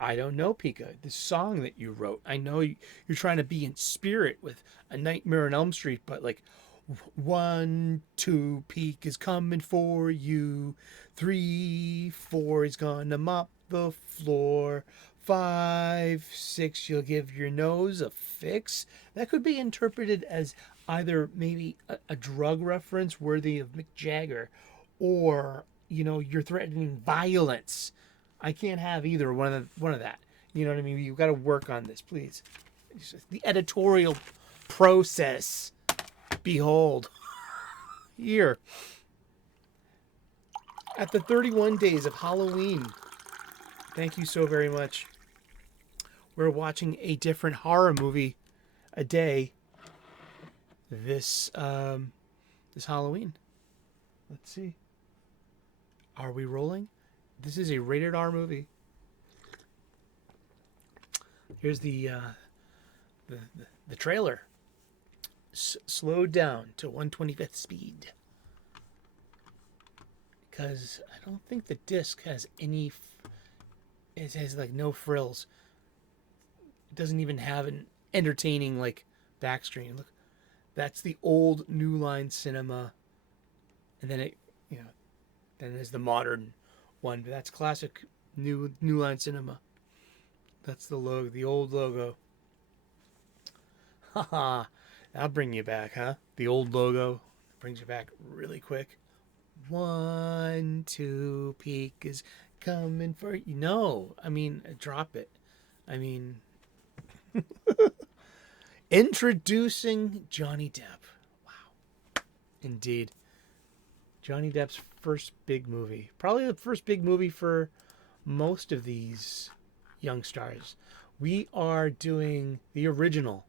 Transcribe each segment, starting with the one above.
I don't know, Pika. The song that you wrote. I know you're trying to be in spirit with A Nightmare on Elm Street, but like, 1, 2, Peak is coming for you. 3, 4 is gonna mop the floor. 5, 6, you'll give your nose a fix. That could be interpreted as either maybe a drug reference worthy of Mick Jagger, or you're threatening violence. I can't have either one of that. You know what I mean? You've got to work on this, please. It's just the editorial process. Behold, here at the 31 days of Halloween. Thank you so very much. We're watching a different horror movie a day this Halloween. Let's see. Are we rolling? This is a rated R movie. Here's the trailer. Slowed down to 125th speed because I don't think the disc has any. It has like no frills. It doesn't even have an entertaining like backstream. Look, that's the old New Line Cinema, and then then there's the modern one. But that's classic New Line Cinema. That's the logo, the old logo. Haha, that'll bring you back, huh? The old logo brings you back really quick. 1, 2, Peak is coming for you. No, I mean, drop it. I mean, introducing Johnny Depp. Wow. Indeed. Johnny Depp's first big movie. Probably the first big movie for most of these young stars. We are doing the original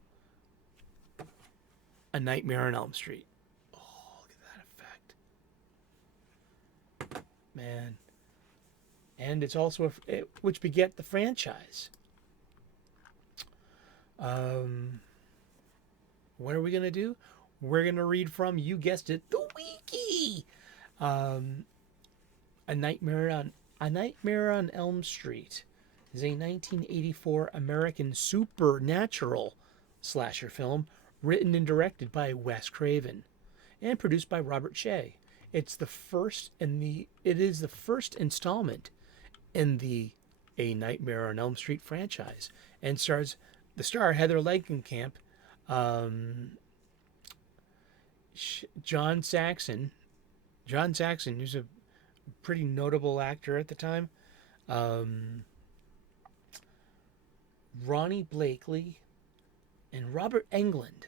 A Nightmare on Elm Street. Oh, look at that effect. Man. And it's also which beget the franchise. What are we going to do? We're going to read from, you guessed it, the wiki. A Nightmare on Elm Street is a 1984 American supernatural slasher film written and directed by Wes Craven and produced by Robert Shea. It is the first installment in the A Nightmare on Elm Street franchise and stars Heather Langenkamp, John Saxon, who's a pretty notable actor at the time, Ronnie Blakely, and Robert Englund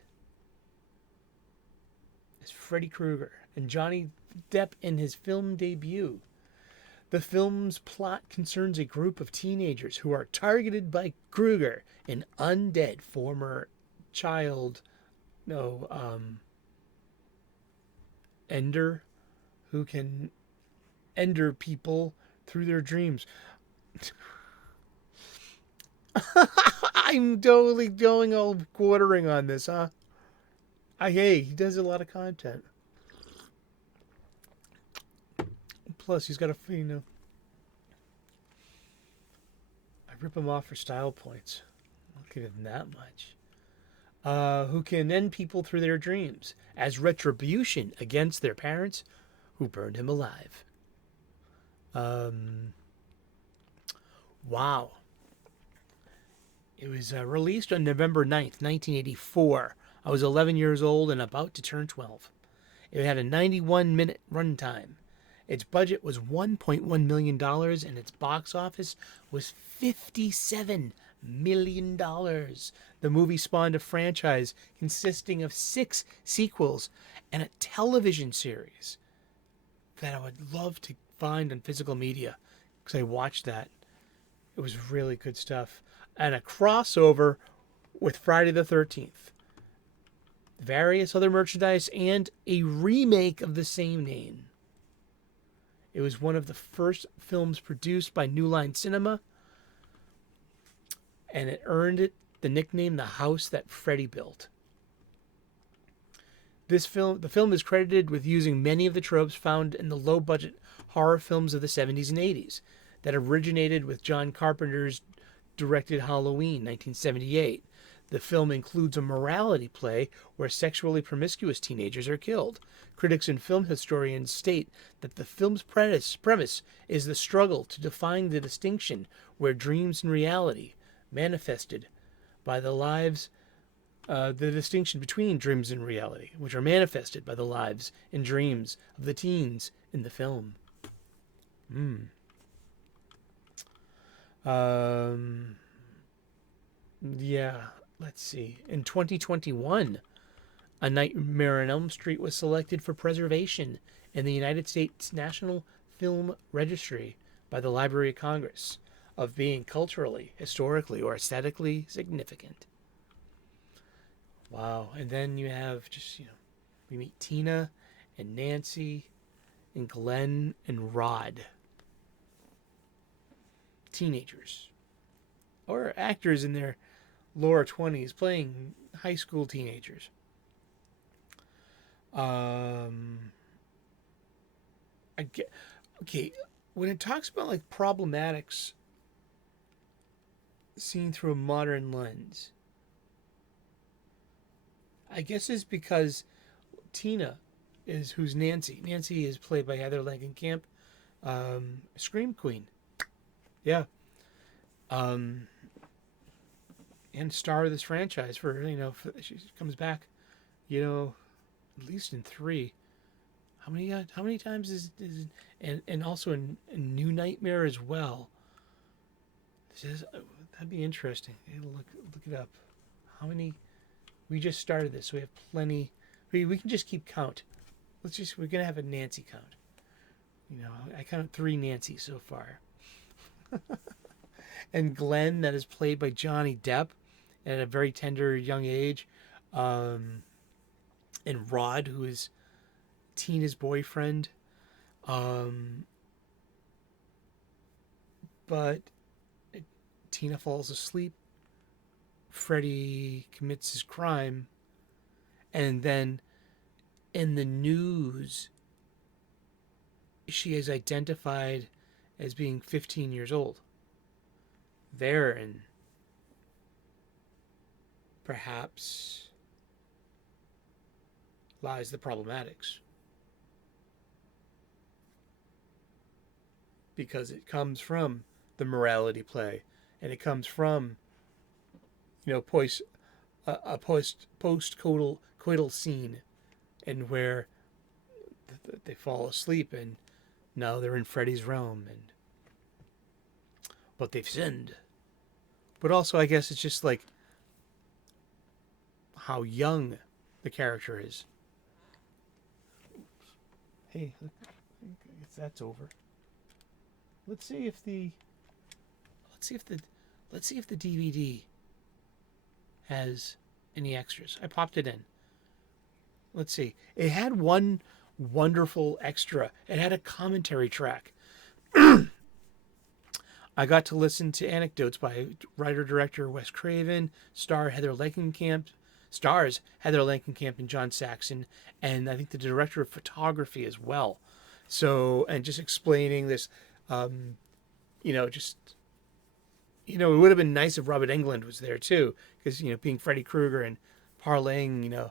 as Freddy Krueger, and Johnny Depp in his film debut. The film's plot concerns a group of teenagers who are targeted by Krueger, an undead former child, ender, who can ender people through their dreams. I'm totally going all quartering on this, huh? Hey, he does a lot of content. Plus, he's got I rip him off for style points. I'll give him that much. Who can end people through their dreams as retribution against their parents who burned him alive. Wow. It was released on November 9th, 1984. I was 11 years old and about to turn 12. It had a 91-minute runtime. Its budget was $1.1 million and its box office was $57 million. The movie spawned a franchise consisting of 6 sequels and a television series that I would love to find on physical media because I watched that. It was really good stuff. And a crossover with Friday the 13th. Various other merchandise and a remake of the same name. It was one of the first films produced by New Line Cinema, and it earned it the nickname The House That Freddy Built. The film is credited with using many of the tropes found in the low-budget horror films of the 70s and 80s that originated with John Carpenter's directed Halloween, 1978. The film includes a morality play where sexually promiscuous teenagers are killed. Critics and film historians state that the film's premise is the struggle to define the distinction where dreams and reality manifested by the lives, the distinction between dreams and reality, which are manifested by the lives and dreams of the teens in the film. Yeah, let's see. In 2021, A Nightmare on Elm Street was selected for preservation in the United States National Film Registry by the Library of Congress of being culturally, historically, or aesthetically significant. Wow. And then you have just, we meet Tina and Nancy and Glenn and Rod. Teenagers. Or actors in their lower 20s playing high school teenagers. Okay, when it talks about like problematics seen through a modern lens, I guess it's because Tina who's Nancy. Nancy is played by Heather Langenkamp, Scream Queen. Yeah. And star of this franchise for she comes back, at least in 3. How many times is and also in New Nightmare as well. That'd be interesting. Look it up. How many? We just started this, so we have plenty. We can just keep count. We're gonna have a Nancy count. I count 3 Nancy so far. And Glenn, that is played by Johnny Depp at a very tender young age. And Rod, who is Tina's boyfriend. But Tina falls asleep. Freddy commits his crime. And then in the news, she is identified as being 15 years old. Therein, perhaps, lies the problematics. Because it comes from the morality play, and it comes from, a post-coital scene, and where they fall asleep, and now they're in Freddy's realm, but they've sinned. But also, I guess it's just like how young the character is. Hey, I guess that's over. Let's see if the DVD has any extras. I popped it in. Let's see. It had one wonderful extra. It had a commentary track. I got to listen to anecdotes by writer-director Wes Craven, stars Heather Langenkamp and John Saxon, and I think the director of photography as well. So, and just explaining this, it would have been nice if Robert Englund was there too, because, being Freddy Krueger and parlaying,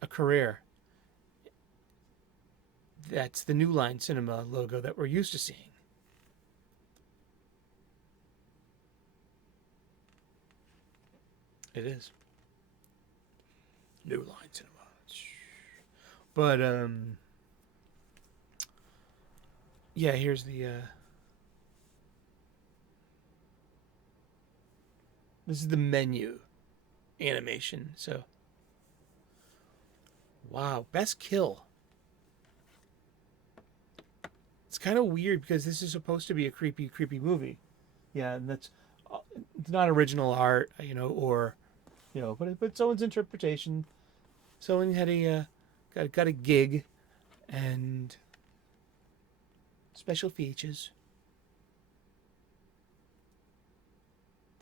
a career. That's the New Line Cinema logo that we're used to seeing. It is. New Line Cinema. But, yeah, here's the, this is the menu animation, so. Wow, best kill. It's kind of weird because this is supposed to be a creepy movie. Yeah, and that's it's not original art, but someone's interpretation. Someone had got a gig, and special features,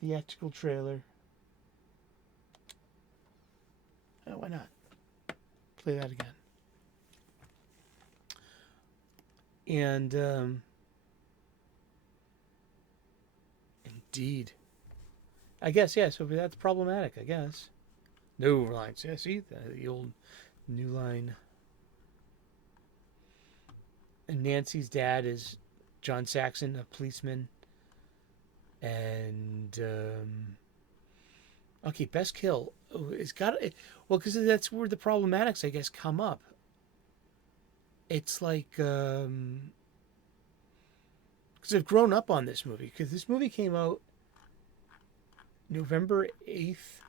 theatrical trailer. Oh, why not? Play that again. And indeed, I guess, yeah. So that's problematic, I guess. No lines. Yeah, see the old New Line. And Nancy's dad is John Saxon, a policeman. And okay, best kill. Oh, it's got well, because that's where the problematics, I guess, come up. It's like because I've grown up on this movie because this movie came out November 8th,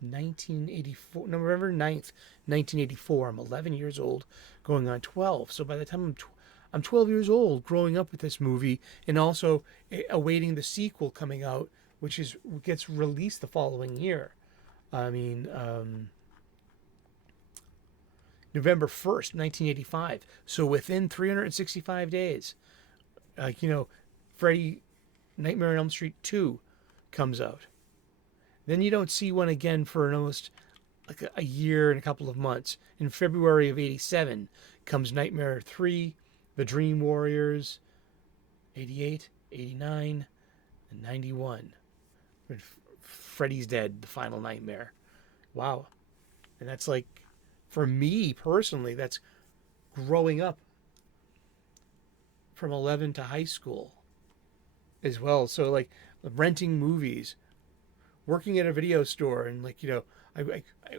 1984. November 9th, 1984. I'm 11 years old, going on 12. So by the time I'm 12 years old, growing up with this movie, and also awaiting the sequel coming out, which is gets released the following year. I mean, November 1st, 1985. So within 365 days, like Freddy Nightmare on Elm Street 2 comes out. Then you don't see one again for almost like a year and a couple of months. In February of 87 comes Nightmare 3, The Dream Warriors, 88, 89, and 91. Freddy's Dead, The Final Nightmare. Wow. And that's like, for me personally, that's growing up from 11 to high school as well. So, like, renting movies, working at a video store, and, like,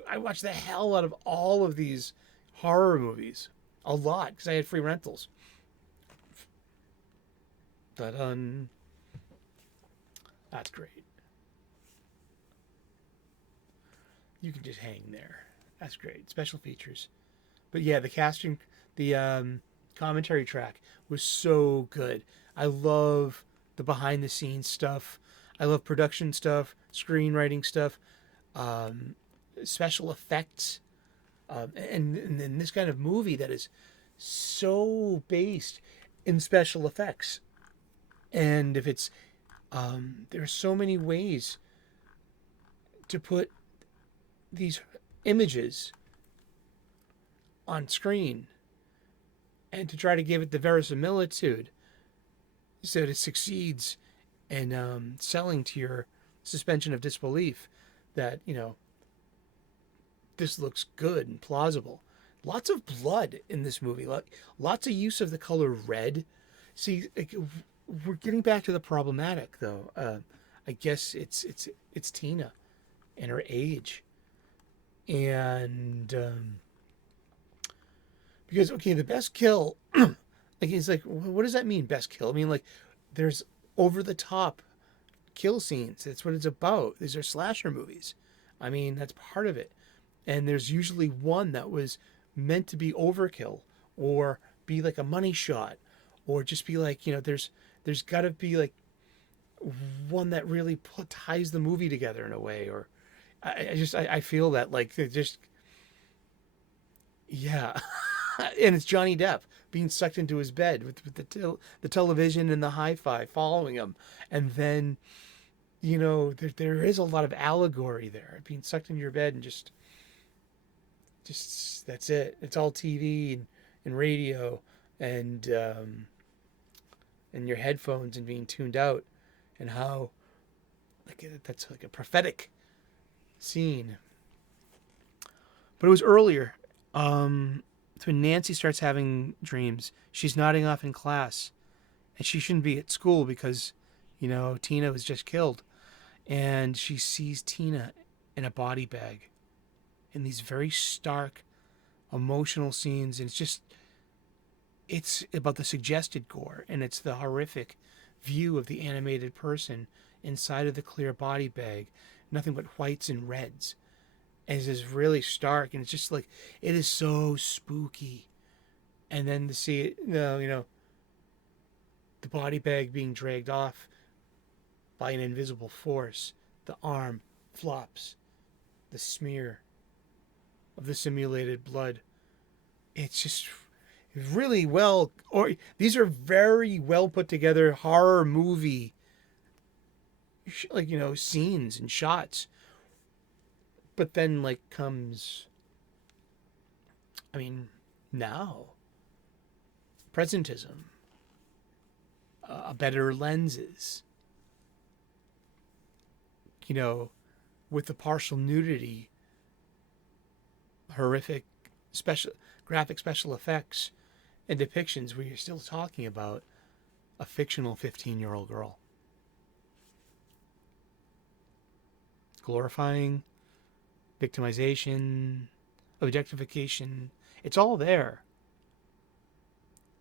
I watched the hell out of all of these horror movies. A lot, because I had free rentals. Dun. That's great. You can just hang there. That's great. Special features. But yeah, the casting, the commentary track was so good. I love the behind the scenes stuff. I love production stuff, screenwriting stuff, um, special effects, and in this kind of movie that is so based in special effects. And if it's, there's so many ways to put these images on screen and to try to give it the verisimilitude so that it succeeds in selling to your suspension of disbelief that, this looks good and plausible. Lots of blood in this movie. Lots of use of the color red. See, like, we're getting back to the problematic, though. I guess it's Tina and her age. And because, okay, the best kill, like, it's like, what does that mean, best kill? I mean, like, there's over the top kill scenes. That's what it's about. These are slasher movies. I mean, that's part of it. And there's usually one that was meant to be overkill or be like a money shot or just be like, there's got to be like one that really ties the movie together in a way. Or I feel that, like, they just, yeah. And it's Johnny Depp being sucked into his bed with the television and the hi-fi following him. And then, there is a lot of allegory there, being sucked into your bed and just that's it. It's all TV and radio and your headphones and being tuned out, and how, like, that's like a prophetic scene. But it was earlier. It's when Nancy starts having dreams. She's nodding off in class, and she shouldn't be at school because, Tina was just killed, and she sees Tina in a body bag. In these very stark, emotional scenes, and it's about the suggested gore, and it's the horrific view of the animated person inside of the clear body bag, nothing but whites and reds. And it's just really stark, and it's just like, it is so spooky. And then to see it, the body bag being dragged off by an invisible force, the arm flops, the smear of the simulated blood. It's just really well, or these are very well put together horror movie, like, scenes and shots. But then, like, comes, I mean, now, presentism, better lenses, you know, with the partial nudity, horrific special graphic special effects and depictions, where you're still talking about a fictional 15-year-old girl. Glorifying, victimization, objectification, it's all there.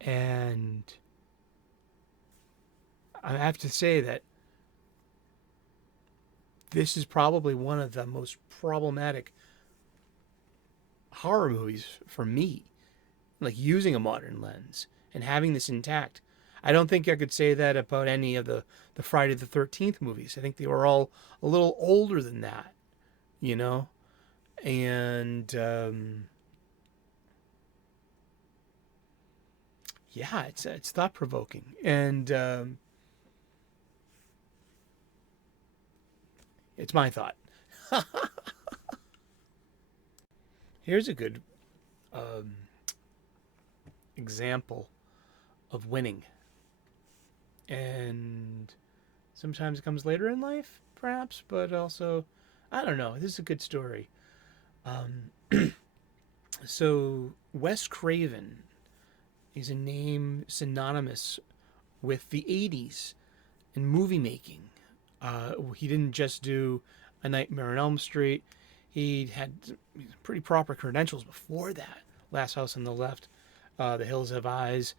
And I have to say that this is probably one of the most problematic horror movies for me, like using a modern lens and having this intact. I don't think I could say that about any of the Friday the 13th movies. I think they were all a little older than that, you know? And yeah, it's thought provoking. And it's my thought. Here's a good um, example of winning. And sometimes it comes later in life, perhaps, but also, I don't know. This is a good story. So, Wes Craven is a name synonymous with the 80s in movie making. He didn't just do A Nightmare on Elm Street. He had pretty proper credentials before that. Last House on the Left, The Hills Have Eyes,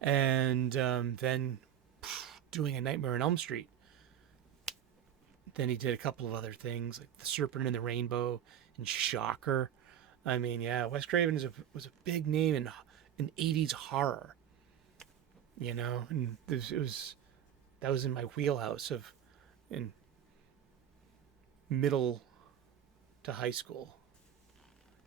and then doing A Nightmare on Elm Street. Then he did a couple of other things like The Serpent and the Rainbow and Shocker. I mean, yeah, Wes Craven was a big name in 80s horror. You know, and that was in my wheelhouse of in middle to high school.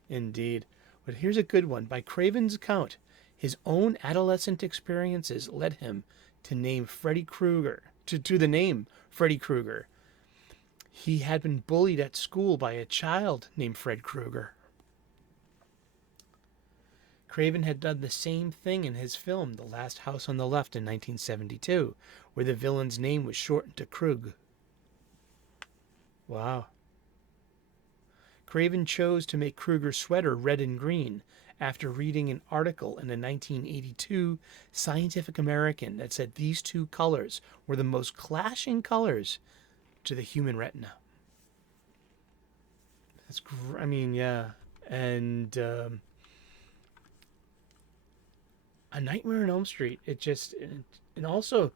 Indeed. But here's a good one. By Craven's account, his own adolescent experiences led him to name Freddy Krueger, to the name Freddy Krueger. He had been bullied at school by a child named Fred Krueger. Craven had done the same thing in his film The Last House on the Left in 1972, where the villain's name was shortened to Krug. Wow. Craven chose to make Krueger's sweater red and green after reading an article in a 1982 Scientific American that said these two colors were the most clashing colors to the human retina. I mean, yeah. And A Nightmare on Elm Street, and also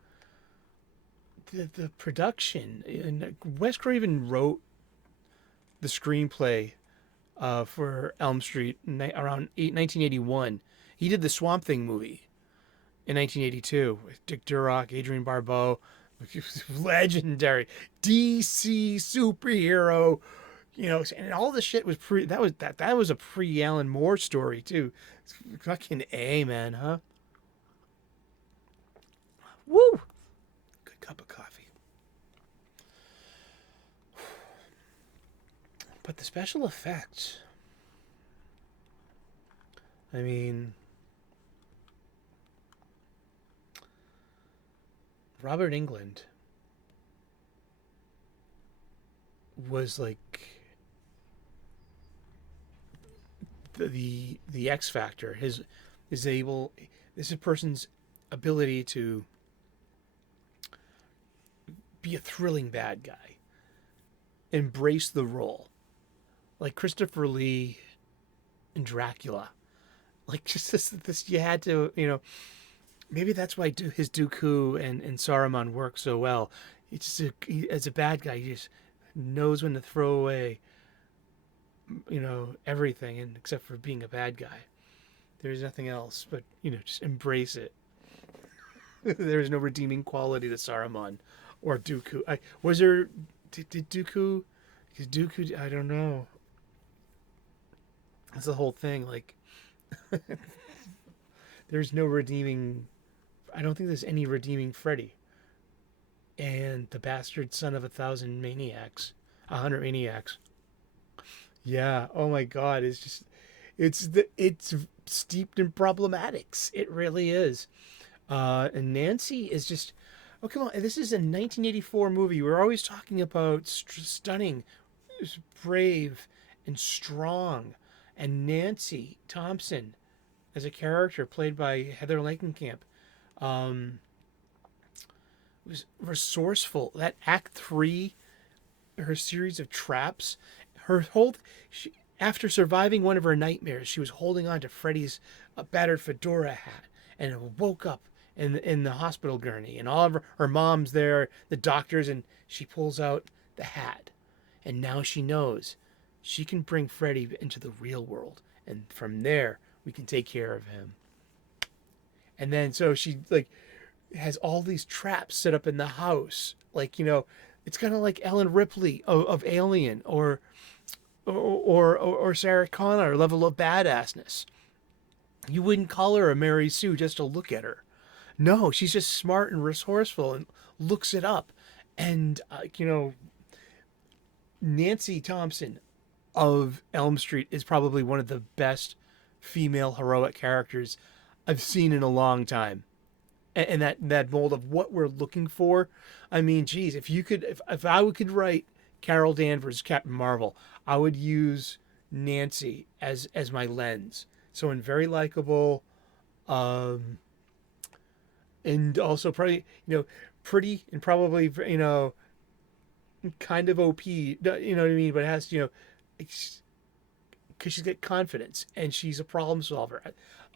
the production. And Wes Craven wrote the screenplay for Elm Street around 1981. He did the Swamp Thing movie in 1982 with Dick Durock, Adrienne Barbeau. Legendary DC superhero, you know, and all the shit was that was a pre-Alan Moore story too. It's fucking A, man, huh? Woo! Good cup of coffee. But the special effects, I mean, Robert Englund was like the X factor. This is a person's ability to be a thrilling bad guy, embrace the role, like Christopher Lee in Dracula. Like just this you had to, you know. Maybe that's why his Dooku and Saruman work so well. As a bad guy, he just knows when to throw away, you know, everything, and except for being a bad guy. There's nothing else but, you know, just embrace it. There's no redeeming quality to Saruman or Dooku. Did Dooku? Because Dooku, I don't know. That's the whole thing. Like, there's no redeeming. I don't think there's any redeeming Freddy. And the bastard son of 100 maniacs. Yeah. Oh my God. It's steeped in problematics. It really is. And Nancy is just, Oh, come on. This is a 1984 movie. We're always talking about stunning, brave, and strong. And Nancy Thompson, as a character played by Heather Langenkamp, um, was resourceful. That Act 3, her series of traps, her whole. She, after surviving one of her nightmares, she was holding on to Freddy's battered fedora hat and woke up in the hospital gurney, and all of her mom's there, the doctors, and she pulls out the hat, and now she knows she can bring Freddy into the real world, and from there we can take care of him. And then so she like has all these traps set up in the house, like it's kind of like Ellen Ripley of Alien, or Sarah Connor level of badassness. You wouldn't call her a Mary Sue just to look at her. No, she's just smart and resourceful and looks it up. And Nancy Thompson of Elm Street is probably one of the best female heroic characters I've seen in a long time. And that mold of what we're looking for. I mean, geez, if I could write Carol Danvers Captain Marvel, I would use Nancy as my lens. So, and very likable, um, and also probably pretty and probably kind of OP. You know what I mean? But it has because she's got confidence and she's a problem solver.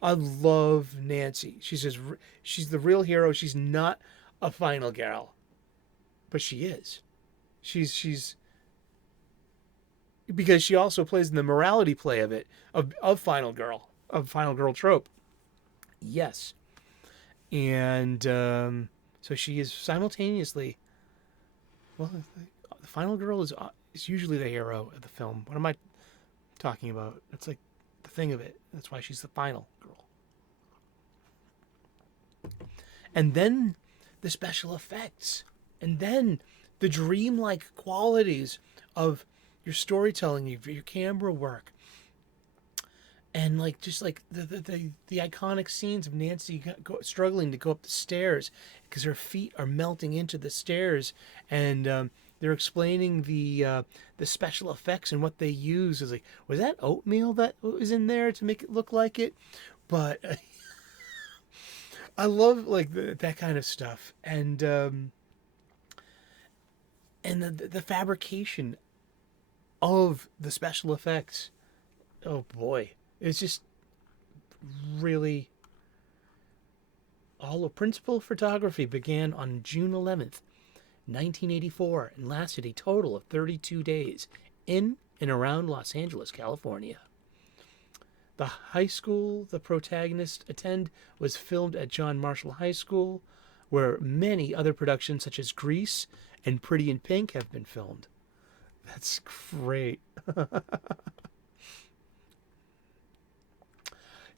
I love Nancy. She's the real hero. She's not a final gal, but she is. She's because she also plays in the morality play of it of final girl trope. Yes, and so she is simultaneously. Well, the final girl is usually the hero of the film. What am I talking about? It's like the thing of it. That's why she's the final girl. And then the special effects, and then the dreamlike qualities of your storytelling, your camera work, and like just like the iconic scenes of Nancy struggling to go up the stairs because her feet are melting into the stairs, and they're explaining the special effects and what they use. Is like, was that oatmeal that was in there to make it look like it? But I love like that kind of stuff, and the fabrication of the special effects. Oh boy, it's just really. All of principal photography began on June 11th, 1984, and lasted a total of 32 days in and around Los Angeles, California. The high school the protagonist attend was filmed at John Marshall High School, where many other productions such as Grease and Pretty in Pink have been filmed. That's great.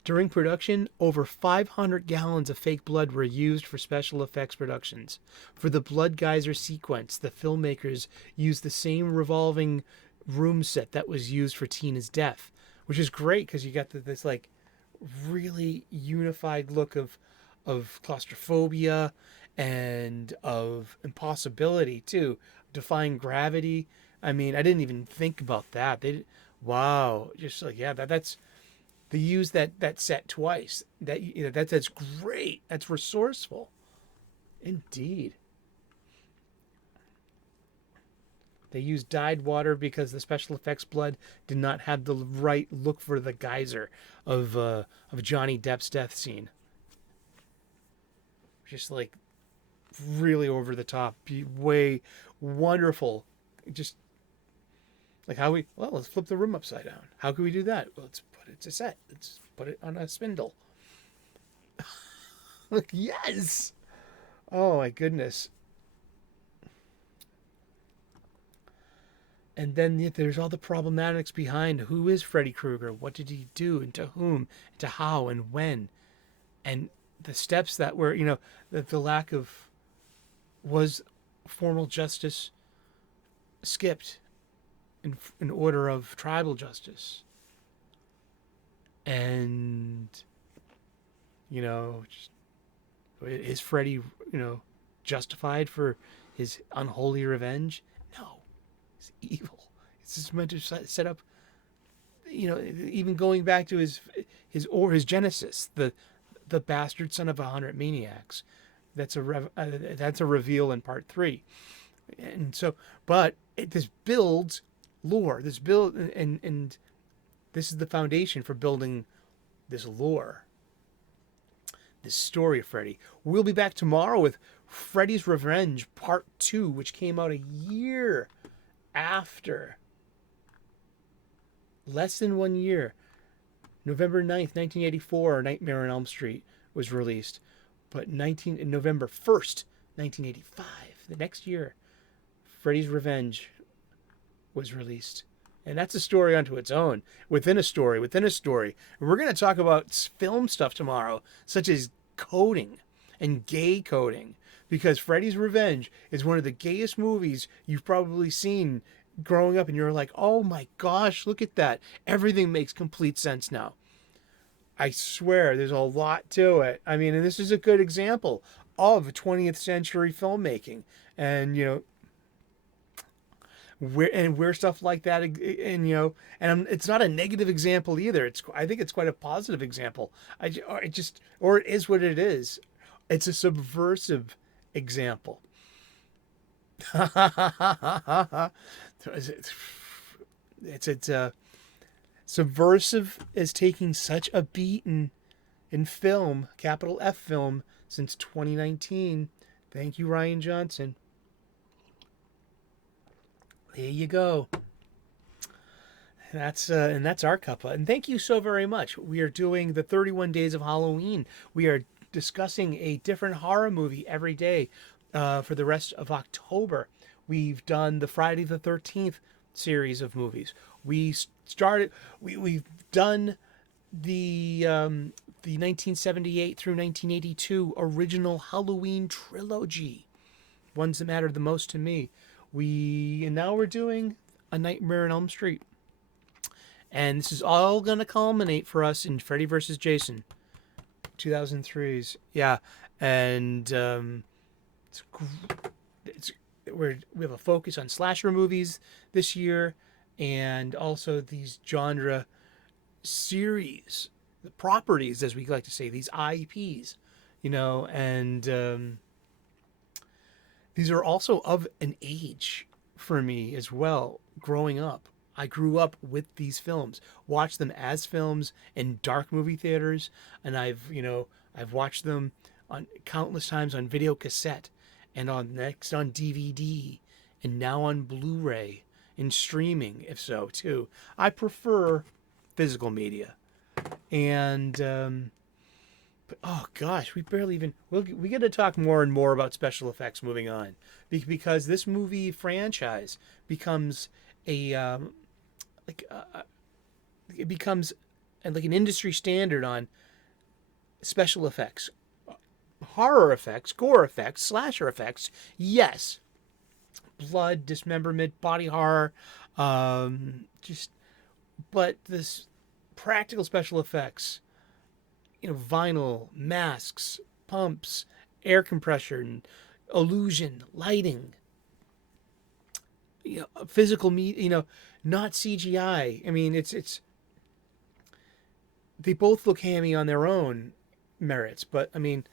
During production, over 500 gallons of fake blood were used for special effects productions. For the blood geyser sequence, the filmmakers used the same revolving room set that was used for Tina's death, which is great because you got this like really unified look of claustrophobia and of impossibility too, defying gravity. I mean, I didn't even think about that. Wow, just like that's they use that set twice. That's great. That's resourceful, indeed. They used dyed water because the special effects blood did not have the right look for the geyser of Johnny Depp's death scene. Just like really over the top, way wonderful. Just like let's flip the room upside down. How can we do that? Well, let's put it to set. Let's put it on a spindle. Like, yes. Oh my goodness. And then there's all the problematics behind who is Freddy Krueger, what did he do, and to whom, and to how, and when, and the steps that were, the lack of was formal justice skipped in order of tribal justice, and is Freddy, justified for his unholy revenge? No, it's evil. It's just meant to set up, even going back to his genesis, the bastard son of 100 maniacs. That's a reveal in part 3, and so, but this builds lore. And this is the foundation for building this lore, this story of Freddy. We'll be back tomorrow with Freddy's Revenge Part 2, which came out a year after. Less than 1 year. November 9th, 1984, Nightmare on Elm Street was released. But November 1st, 1985, the next year, Freddy's Revenge was released. And that's a story unto its own, within a story, within a story. And we're going to talk about film stuff tomorrow, such as coding and gay coding, because Freddy's Revenge is one of the gayest movies you've probably seen growing up, and you're like, oh my gosh, look at that. Everything makes complete sense now. I swear there's a lot to it. I mean, and this is a good example of 20th century filmmaking. And, where stuff like that, and it's not a negative example either. I think it's quite a positive example. It is what it is. It's a subversive example. It's subversive is taking such a beating in film, capital F film, since 2019. Thank you, Ryan Johnson. There you go. That's our cuppa. And thank you so very much. We are doing the 31 Days of Halloween. We are discussing a different horror movie every day for the rest of October. We've done the Friday the 13th series of movies. We've done the 1978 through 1982 original Halloween trilogy, ones that matter the most to me. And now we're doing A Nightmare on Elm Street. And this is all going to culminate for us in Freddy vs. Jason, 2003's. Yeah. And we have a focus on slasher movies this year, and also these genre series, the properties, as we like to say, these IPs, and these are also of an age for me as well. Growing up, I grew up with these films, watched them as films in dark movie theaters, and I've watched them on countless times on video cassette, and next on DVD, and now on Blu-ray, and streaming, if so, too. I prefer physical media. And, but, oh gosh, we barely even, we got to talk more and more about special effects moving on. Because this movie franchise becomes it becomes like an industry standard on special effects. Horror effects, gore effects, slasher effects, yes. Blood, dismemberment, body horror, but this practical special effects, vinyl, masks, pumps, air compression, illusion, lighting, physical not CGI. I mean, it's they both look hammy on their own merits, but I mean,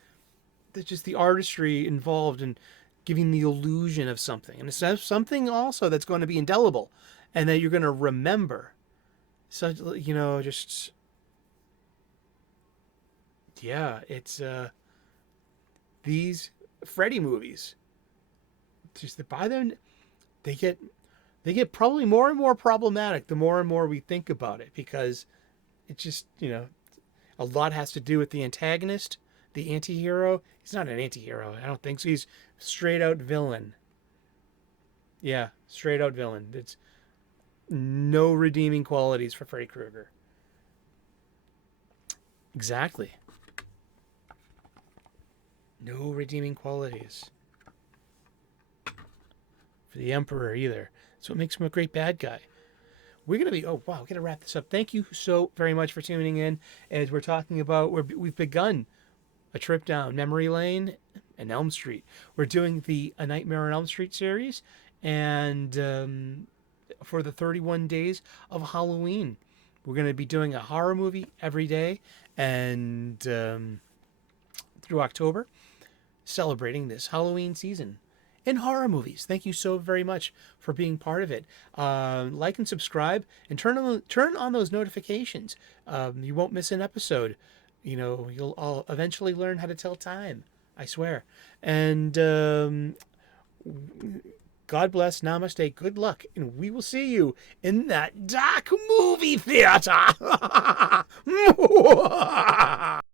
there's just the artistry involved in giving the illusion of something, and it's something also that's going to be indelible, and that you're going to remember. So it's these Freddy movies. Just by them, they get probably more and more problematic the more and more we think about it, because it just a lot has to do with the antagonist, the anti-hero. He's not an anti-hero, I don't think so. He's straight out villain. Yeah, straight out villain. It's no redeeming qualities for Freddy Krueger. Exactly. No redeeming qualities for the Emperor either. That's what makes him a great bad guy. We're going to be, we're going to wrap this up. Thank you so very much for tuning in as we're talking about, we've begun a trip down memory lane and Elm Street. We're doing the A Nightmare on Elm Street series, and for the 31 days of Halloween, we're going to be doing a horror movie every day, and through October, celebrating this Halloween season in horror movies. Thank you so very much for being part of it. Like and subscribe, and turn on those notifications. You won't miss an episode. You know, you'll all eventually learn how to tell time. I swear. And God bless, namaste, good luck, and we will see you in that dark movie theater.